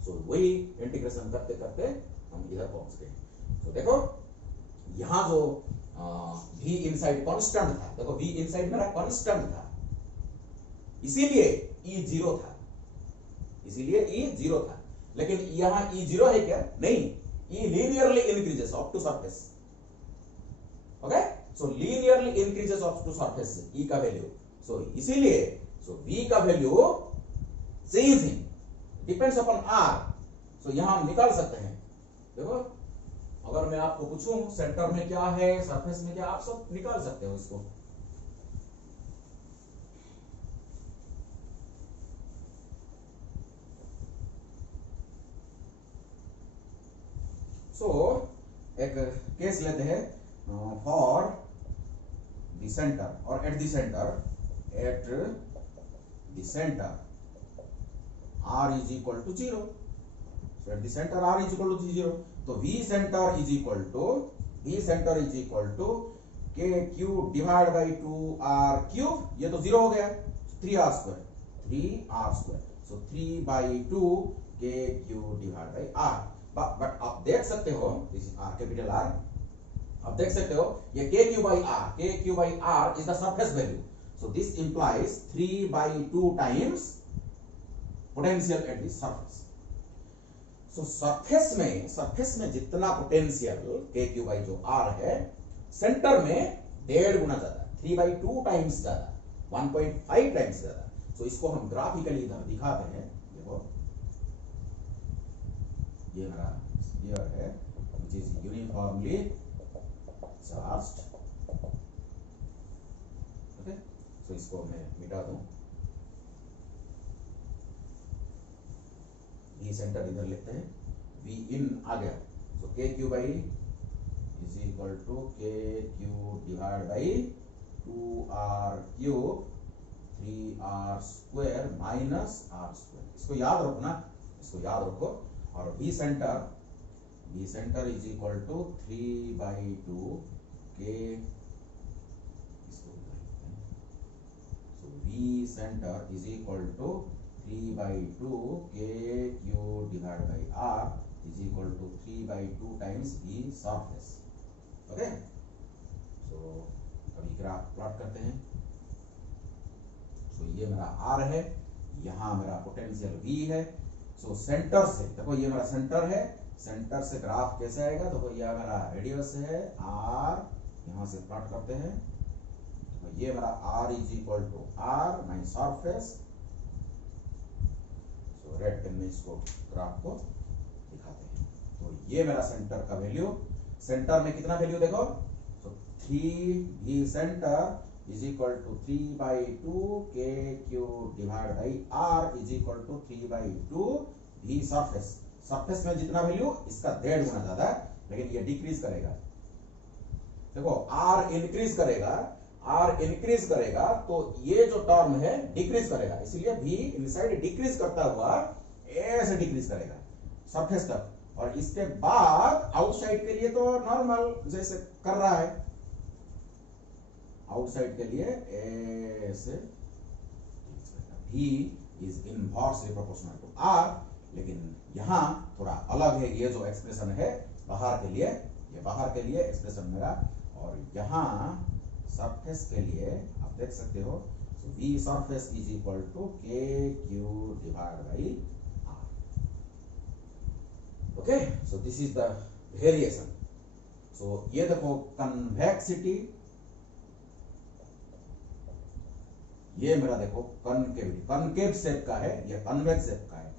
सो वही इंटीग्रेशन करते करते हम इधर पहुंच गए। तो देखो यहां जो v इनसाइड कांस्टेंट था, देखो v इनसाइड मेरा कांस्टेंट था, इसीलिए e 0 था, इसीलिए e 0 था। लेकिन यहां e 0 है क्या, नहीं, e linearly increases up to surface, okay. So linearly increases up to surface e का वैल्यू। सो इसीलिए सो v का value changing depends upon r। So यहां हम निकाल सकते हैं, देखो अगर मैं आपको पूछूं सेंटर में क्या है, सरफेस में क्या, आप सब निकाल सकते हो इसको। सो एक केस लेते हैं, फॉर द सेंटर और at the centre r is equal to 0। So at the center r is equal to 0, तो v center is equal to k cube divided by 2r cube, ये तो 0 हो गया, 3r square, so 3 by 2 k cube divided by r। But आप देख सकते हो, this is r, capital R, आप देख सकते हो ये k cube by r is the surface value, so this implies 3 by 2 times potential at the surface। So surface में जितना पोटेंशियल के क्यू बाई जो आर है, सेंटर में 1.5 गुना ज्यादा, 3/2 टाइम्स ज्यादा, 1.5 टाइम्स ज्यादा। सो इसको हम ग्राफिकली इधर दिखाते हैं, देखो ये मेरा स्फीयर है which is uniformly charged, okay. So इसको मैं मिटा दूं, V सेंटर इधर लिखते हैं, V इन आ गया। So K Q by is equal to K Q divide by 2r cube 3r square minus r square. इसको याद रखो ना, इसको याद रखो। और V centre is equal to 3/2 K, इसको so V centre is equal to 3/2 k q divided by r is equal to 3/2 times v surface, okay. सो अभी ग्राफ प्लॉट करते हैं। सो ये मेरा r है, यहां मेरा पोटेंशियल v है। सो सेंटर से देखो, ये मेरा सेंटर है, सेंटर से ग्राफ कैसे आएगा, देखो ये मेरा रेडियस है r, यहां से प्लॉट करते हैं। तो ये मेरा r is equal to r my surface. Red pen में इसको ग्राफ को दिखाते हैं। तो ये मेरा सेंटर का वैल्यू, सेंटर में कितना वैल्यू देखो, तो 3v centre is equal to 3/2 KQ divide by R is equal to 3/2 V surface. Surface में जितना वैल्यू इसका 1.5 गुना ज्यादा है, लेकिन ये डिक्रीज करेगा। देखो R इंक्रीज करेगा तो ये जो टर्म है डिक्रीज करेगा, इसलिए V इनसाइड डिक्रीज करता हुआ ऐसे डिक्रीज करेगा सरफेस तक, और इसके बाद आउटसाइड के लिए तो नॉर्मल जैसे कर रहा है, आउटसाइड के लिए ऐसे V इज इनवर्सली प्रोपोर्शनल टू R, लेकिन यहां थोड़ा अलग है। ये जो एक्सप्रेशन है बाहर के लिए, ये बाहर के लिए एक्सप्रेशन मेरा, और यहां सरफेस के लिए आप देख सकते हो, so V surface is equal to KQ divide by R। Okay, so this is the variation. So ये देखो कन्वेक्सिटी, ये मेरा देखो कनकेविटी, कनकेव शेप का है, ये कन्वेक्स शेप का है,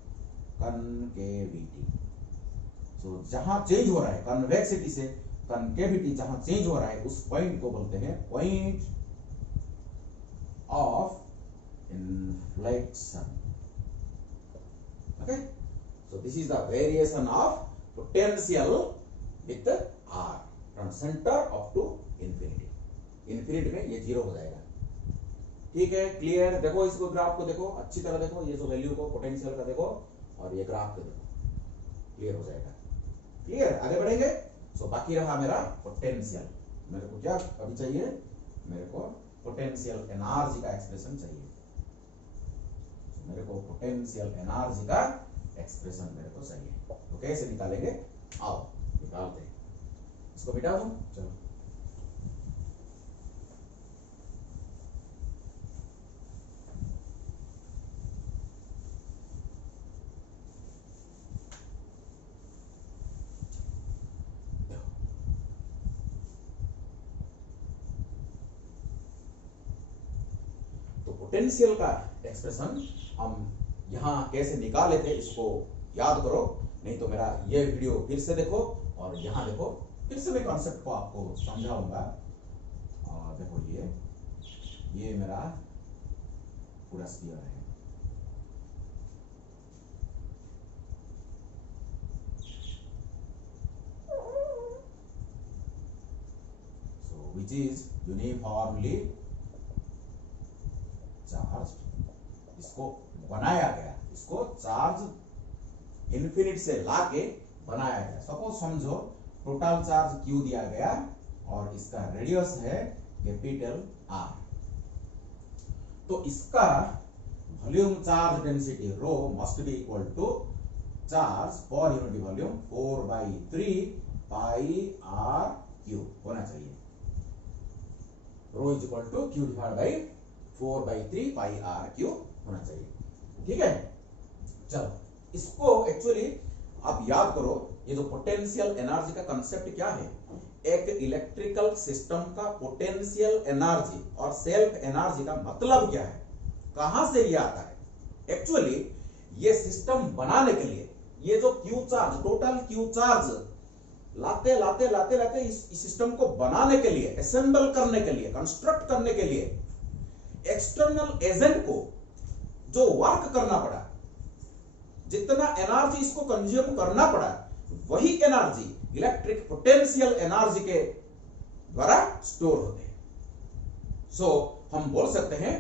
कनकेविटी। सो जहां चेंज हो रहा है कन्वेक्सिटी से कनकेविटी, जहां चेंज हो रहा है उस पॉइंट को बोलते हैं point of inflection. Okay, so this is the variation of potential with R from centre up to infinity. Infinity में ये 0 हो जाएगा। ठीक है, क्लियर? देखो इसको, ग्राफ को देखो अच्छी तरह देखो, ये जो वैल्यू को पोटेंशियल का देखो और ये ग्राफ को देखो, क्लियर हो जाएगा। क्लियर, आगे बढ़ेंगे। सो बाकी रहा मेरा पोटेंशियल। मेरे को क्या अभी चाहिए, मेरे को पोटेंशियल एनर्जी का एक्सप्रेशन चाहिए। मेरे को पोटेंशियल एनर्जी का एक्सप्रेशन मेरे को चाहिए, तो कैसे निकालेंगे, आओ निकालते हैं। इसको मिटा दूं, चलो। पोटेंशियल का एक्सप्रेशन हम यहां कैसे निकाले थे इसको याद करो, नहीं तो मेरा ये वीडियो फिर से देखो और यहां देखो, फिर से मैं कॉन्सेप्ट को आपको समझाऊंगा। और देखो ये मेरा पूरा स्फीयर है, सो विच इज यूनिफॉर्मली चार्ज। इसको बनाया गया, इसको चार्ज इन्फिनिट से लाके बनाया गया। सपोज समझो टोटल चार्ज Q दिया गया और इसका रेडियस है कैपिटल R, तो इसका volume charge density rho must be equal to charge per unit volume 4/3 pi R Q होना चाहिए। Rho is equal to Q divide by 4/3 pi R Q होना चाहिए। ठीक है, चलो इसको एक्चुअली आप याद करो, ये जो पोटेंशियल एनर्जी का कंसेप्ट क्या है, एक इलेक्ट्रिकल सिस्टम का पोटेंशियल एनर्जी और सेल्फ एनर्जी का मतलब क्या है, कहां से ये आता है। एक्चुअली ये सिस्टम बनाने के लिए ये जो Q charge, total Q charge लाते लाते लाते लाते इस सिस्टम को बनाने के लिए, असेंबल करने के लिए, कंस्ट्रक्ट करने के लिए एक्सटर्नल एजेंट को जो वर्क करना पड़ा, जितना एनर्जी इसको कंज्यूम करना पड़ा, वही एनर्जी इलेक्ट्रिक पोटेंशियल एनर्जी के द्वारा स्टोर होते हैं। सो हम बोल सकते हैं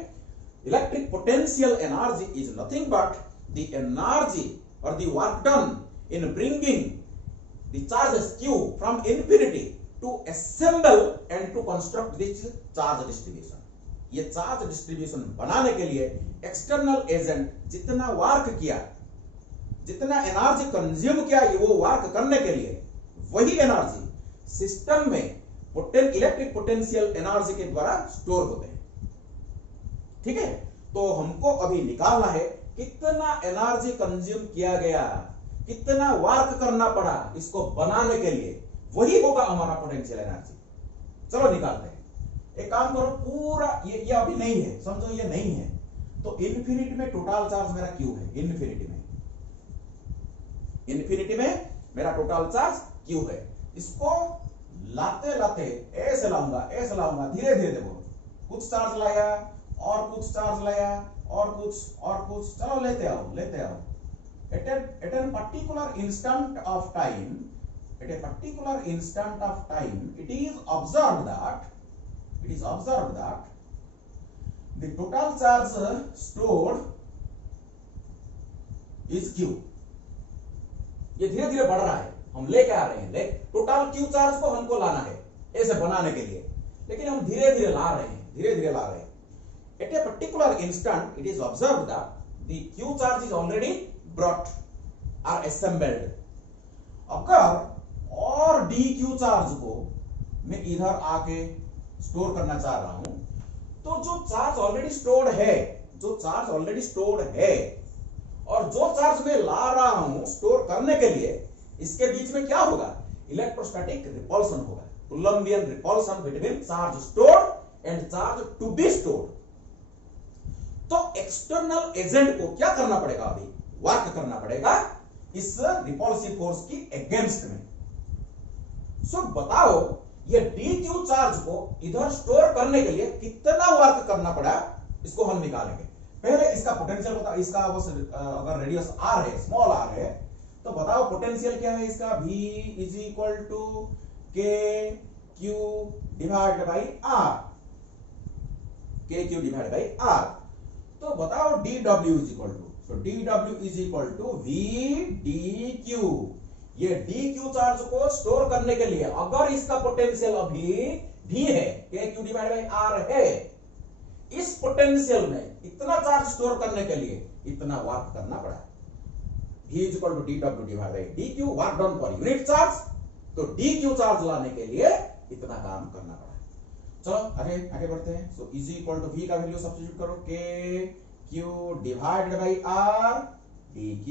electric potential energy is nothing but the energy और the work done in bringing the charges Q from infinity to assemble and to construct this charge distribution. ये चार्ज डिस्ट्रीब्यूशन बनाने के लिए एक्सटर्नल एजेंट जितना वर्क किया, जितना energy consume किया, ये वो वर्क करने के लिए वही एनर्जी सिस्टम में इलेक्ट्रिक पोटेंशियल एनर्जी के द्वारा स्टोर होते हैं। ठीक है, तो हमको अभी निकालना है कितना एनर्जी कंज्यूम किया गया, कितना वर्क करना पड़ा इसको बनाने के लिए, वही होगा हमारा पोटेंशियल एनर्जी। चलो निकालते हैं। एक काम करो, पूरा ये अभी नहीं है, समझो ये नहीं है, तो इन्फिनिटी में टोटल चार्ज मेरा Q है। इन्फिनिटी में मेरा टोटल चार्ज Q है। इसको लाते लाते ऐसे लाऊंगा, धीरे धीरे देखो, कुछ चार्ज लाया और कुछ चार्ज लाया और कुछ, चलो लेते आओ। At a particular instant of time, it is observed that the total charge stored is Q। ये धीरे धीरे बढ़ रहा है, हम लेके आ रहे हैं, टोटल Q चार्ज को हमको लाना है ऐसे बनाने के लिए, लेकिन हम धीरे धीरे ला रहे हैं। At a particular instant, it is observed that the Q charge is already brought or assembled। अगर और dq चार्ज को मैं इधर आके स्टोर करना चाह रहा हूं, तो जो चार्ज ऑलरेडी स्टोर्ड है और जो चार्ज मैं ला रहा हूं स्टोर करने के लिए, इसके बीच में क्या होगा? इलेक्ट्रोस्टैटिक रिपल्सन होगा, Coulombian repulsion between charge stored and charge to be stored. तो एक्सटर्नल एजेंट को क्या करना पड़ेगा? अभी वर्क करना पड़ेगा इस रिपल्सिव फोर्स की अगेंस्ट में। सो बताओ, ये dq चार्ज को इधर स्टोर करने के लिए कितना वर्क करना पड़ा, इसको हम निकालेंगे। पहले इसका पोटेंशियल बताओ। इसका अगर रेडियस r है, स्मॉल r है, तो बताओ पोटेंशियल क्या है इसका? v is equal to k q divide by r, तो बताओ dw is equal to, dw is equal to v dq। ये dq चार्ज को स्टोर करने के लिए अगर इसका पोटेंशियल अभी v है, kq डिवाइड बाई r है, इस पोटेंशियल में इतना चार्ज स्टोर करने के लिए इतना वर्क करना पड़ा। v is equal to dw divide by dq, work done per unit charge. तो dq चार्ज लाने के लिए इतना काम करना पड़ा। चलो आगे बढ़ते हैं। So is equal to v का वैल्यू सब्स्टिट्यूट करो, k q divided by r dq।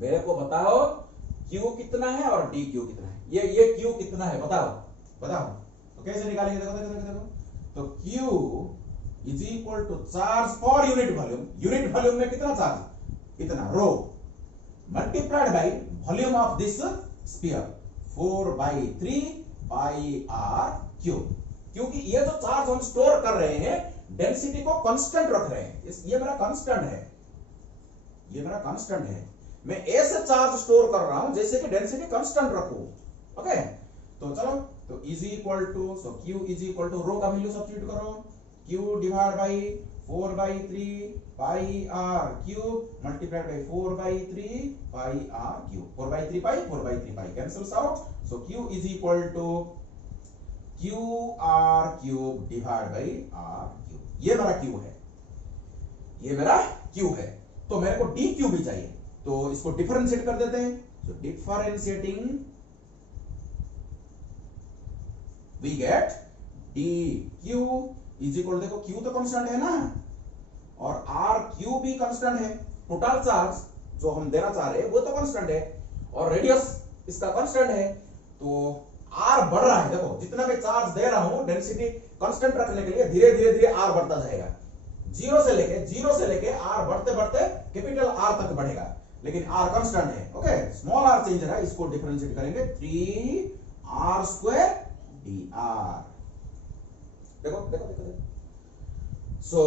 मेरे को बताओ q कितना है और dq कितना है? ये q कितना है बताओ। तो कैसे निकालेंगे? देखो। तो q is equal to charge for unit volume में कितना चार्ज? इतना rho, multiplied by volume of this sphere 4/3 pi R cube. क्योंकि ये जो चार्ज हम स्टोर कर रहे हैं डेंसिटी को कांस्टेंट रख रहे हैं। ये मेरा कांस्टेंट है, मैं ऐसे चार्ज स्टोर कर रहा हूं जैसे कि डेंसिटी कांस्टेंट रखूं। ओके, तो चलो, तो is equal to, so q is equal to rho का वैल्यू सब्स्टिट्यूट करो, q divide by 4/3 pi R cube multiplied by 4/3 pi R cube. 4/3 pi cancels out. So q is equal to qr cube divide by r cube. ये मेरा q है। तो मेरे को dq भी चाहिए, तो इसको डिफरेंशिएट कर देते हैं। So differentiating we get dq is equal, देखो q तो कांस्टेंट है ना और r q भी कांस्टेंट है। टोटल चार्ज जो हम देना चाह रहे हैं वो तो कांस्टेंट है और रेडियस इसका कांस्टेंट है, तो r बढ़ रहा है। देखो जितना मैं चार्ज दे रहा हूं डेंसिटी कांस्टेंट रखने के लिए धीरे धीरे r बढ़ता जाएगा। जीरो से लेके r बढ़ते बढ़ते कैपिटल R तक बढ़ेगा, लेकिन r कांस्टेंट है। ओके, स्मॉल r चेंज रहा है, इसको डिफरेंशिएट करेंगे 3r² dr। देखो। So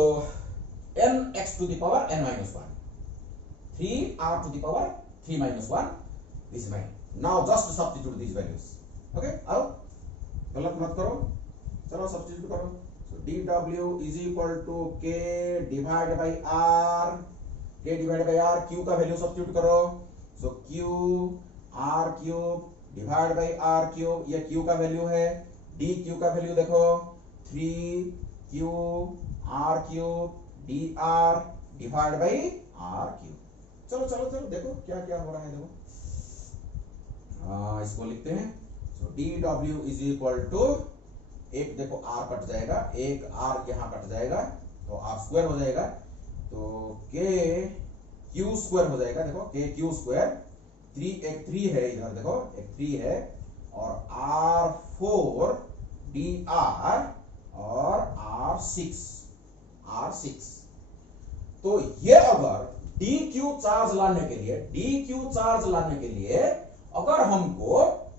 nx to the power n minus 1, 3r to the power 3 minus 1, this is mine. Now just substitute these values. Okay, आओ गलत मत करो, चलो सब्स्टिट्यूट करो। So dw is equal to k divided by r, q का value substitute करो। So q r cube divide by r cube, ये q का वैल्यू है। dq का वैल्यू देखो 3q r cube dr divide by r cube. चलो देखो क्या क्या हो रहा है। देखो इसको लिखते हैं। So dw is equal to, एक देखो r कट जाएगा, एक r यहां कट जाएगा तो r स्क्वायर हो जाएगा, तो k q स्क्वायर हो जाएगा। देखो k q स्क्वायर, 3 है इधर, देखो एक 3 है और r4 dr और r6। तो ये अगर dq चार्ज लाने के लिए अगर हमको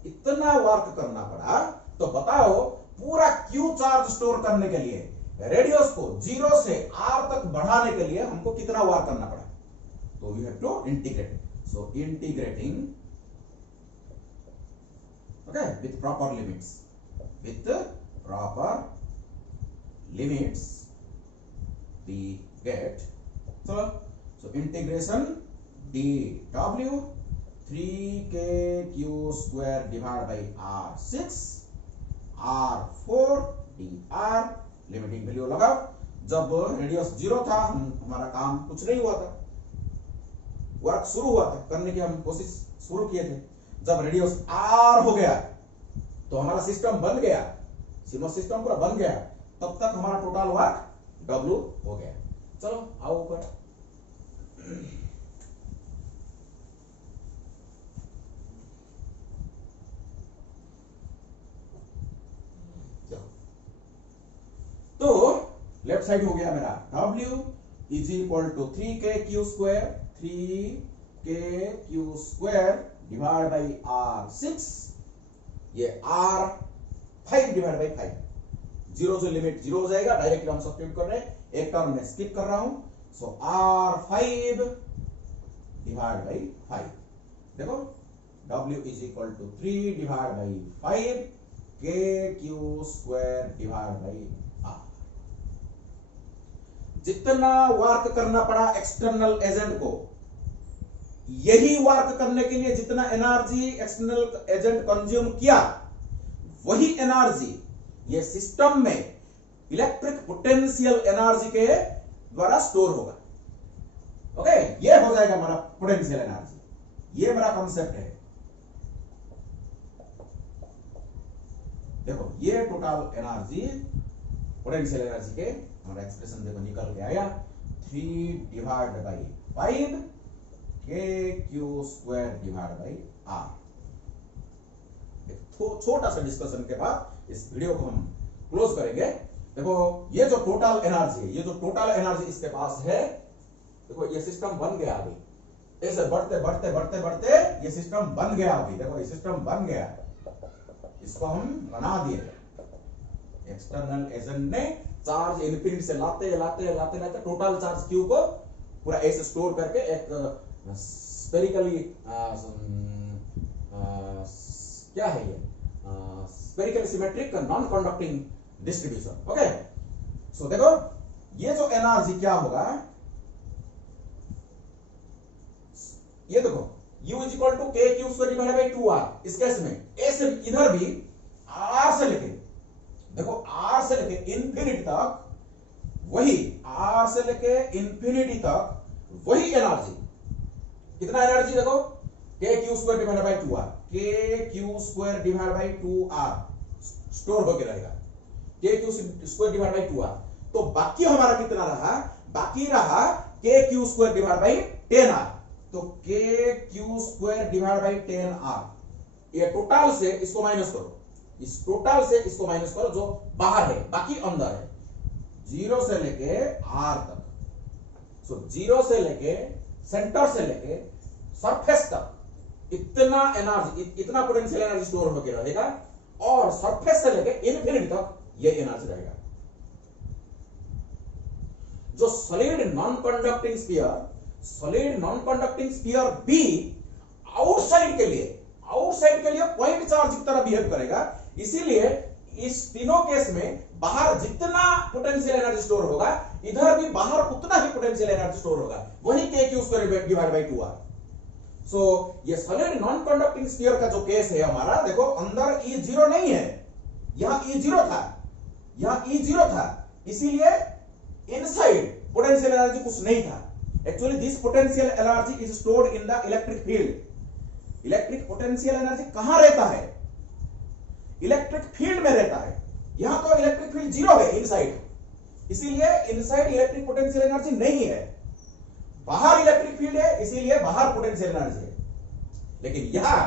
इतना वर्क करना पड़ा, तो बताओ पूरा q चार्ज स्टोर करने के लिए रेडियस को 0 से r तक बढ़ाने के लिए हमको कितना वर्क करना पड़ा? तो we have to integrate. So integrating, okay, with proper limits we get, so integration dw 3kq square divided by r6 r4 dr. Limiting value लगाओ. जब रेडियस 0 था हमारा काम कुछ नहीं हुआ था, वर्क शुरू हुआ था, करने की हम कोशिश शुरू किए थे. जब रेडियस r हो गया तो हमारा सिस्टम बन गया, सीमोस सिस्टम पूरा बन गया. तब तक हमारा टोटल वर्क W हो गया. चलो आओ ऊपर. तो लेफ्ट साइड हो गया मेरा W is equal to 3kq square divide by r6, ये r5 डिवाइड बाई 5. 0 से लिमिट 0 हो जाएगा, डायरेक्टली हम सब्स्टिट्यूट कर रहे हैं, एक टर्म में स्किप कर रहा हूं. So r5 divide by 5. देखो W is equal to 3 divide by 5 kq square divide by r. जितना वर्क करना पड़ा एक्सटर्नल एजेंट को, यही वर्क करने के लिए जितना एनर्जी एक्सटर्नल एजेंट कंज्यूम किया, वही एनर्जी ये सिस्टम में इलेक्ट्रिक पोटेंशियल एनर्जी के द्वारा स्टोर होगा. ओके, ये हो जाएगा हमारा पोटेंशियल एनर्जी. ये मेरा कॉन्सेप्ट है. देखो ये टोटल एनर्जी पोटेंशियल एनर्जी के हमारा एक्सप्रेशन देखो निकल के आया 3 divide by 5 kq square divide by r. छोटा सा डिस्कशन के बाद इस वीडियो को हम क्लोज करेंगे. देखो ये जो टोटल एनर्जी है, ये जो टोटल एनर्जी इसके पास है, देखो ये सिस्टम बन गया. अभी ऐसे बढ़ते बढ़ते बढ़ते बढ़ते ये सिस्टम बन गया. अभी देखो ये सिस्टम बन गया, इसको हम बना दिए. एक्सटर्नल एजेंट ने चार्ज इन्फिनिटी से लाते लाते लाते लाते टोटल चार्ज क्यू को पूरा ऐसे स्टोर करके एक स्पेरिकली क्या है ये spherical symmetric non conducting distribution. Okay, so देखो ये जो एनर्जी क्या होगा, ये देखो U is equal to k q square divided by 2r. इस केस में ऐसे इधर भी r से लेके, देखो r से लेके इंफिनिटी तक, वही r से लेके इंफिनिटी तक वही एनर्जी. कितना एनर्जी देखो, k q square divided by 2r, k q square divided by 2r store होके रहेगा. k q square divided by 2r. तो बाकी हमारा कितना रहा, बाकी रहा k q square divided by 10r. तो k q square divided by 10r. ये टोटल से इसको माइनस करो, इस टोटल से इसको माइनस करो, जो बाहर है बाकी अंदर है. 0 से लेके r तक. सो 0 से लेके सेंटर से लेके सरफेस तक इतना एनर्जी, इतना पोटेंशियल एनर्जी स्टोर होकर रहेगा. और सरफेस से लेके इन्फिनिटी तक ये एनर्जी रहेगा. जो सॉलिड नॉन कंडक्टिंग स्फीयर भी आउटसाइड के लिए पॉइंट चार्ज की तरह बिहेव करेगा. इसीलिए इस तीनों केस में बाहर जितना पोटेंशियल एनर्जी स्टोर होगा, इधर भी बाहर उतना ही पोटेंशियल एनर्जी स्टोर होगा, वही k q square divide by 2r. सो ये सॉलिड नॉन कंडक्टिंग स्फीयर का जो केस है हमारा, देखो अंदर E0 नहीं है, यहां E0 था, यहां E0 था, इसीलिए इनसाइड पोटेंशियल एनर्जी कुछ नहीं था. Actually this potential energy is stored in the electric field. Electric potential energy कहां रहता है, इलेक्ट्रिक फील्ड में रहता है. यहां तो इलेक्ट्रिक फील्ड 0 है इनसाइड, इसीलिए इनसाइड इलेक्ट्रिक पोटेंशियल एनर्जी नहीं है. बाहर इलेक्ट्रिक फील्ड है, इसीलिए बाहर पोटेंशियल एनर्जी है. लेकिन यहां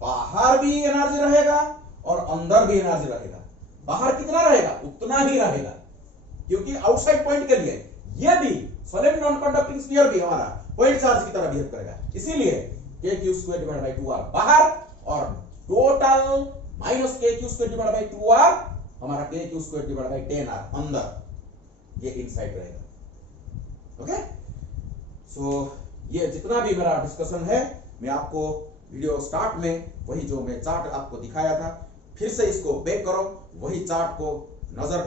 बाहर भी एनर्जी रहेगा और अंदर भी एनर्जी रहेगा. बाहर कितना रहेगा, उतना ही रहेगा, क्योंकि आउटसाइड पॉइंट के लिए ये भी सॉलिड नॉन कंडक्टिंग स्फीयर भी हमारा पॉइंट चार्ज की तरह बिहेव करेगा। इसीलिए के Q square divide by 2r बाहर और total minus K Q square divide by 2r हमारा के Q square divide by 10r अंदर, ये इनसाइड रहेगा। ओके, सो ये जितना भी मेरा डिस्कशन है मैं आपको वीडियो स्टार्ट में वही जो मैं चार्ट आपको दिखाया था फिर से इसको बैक करो, वही चार्ट को नजर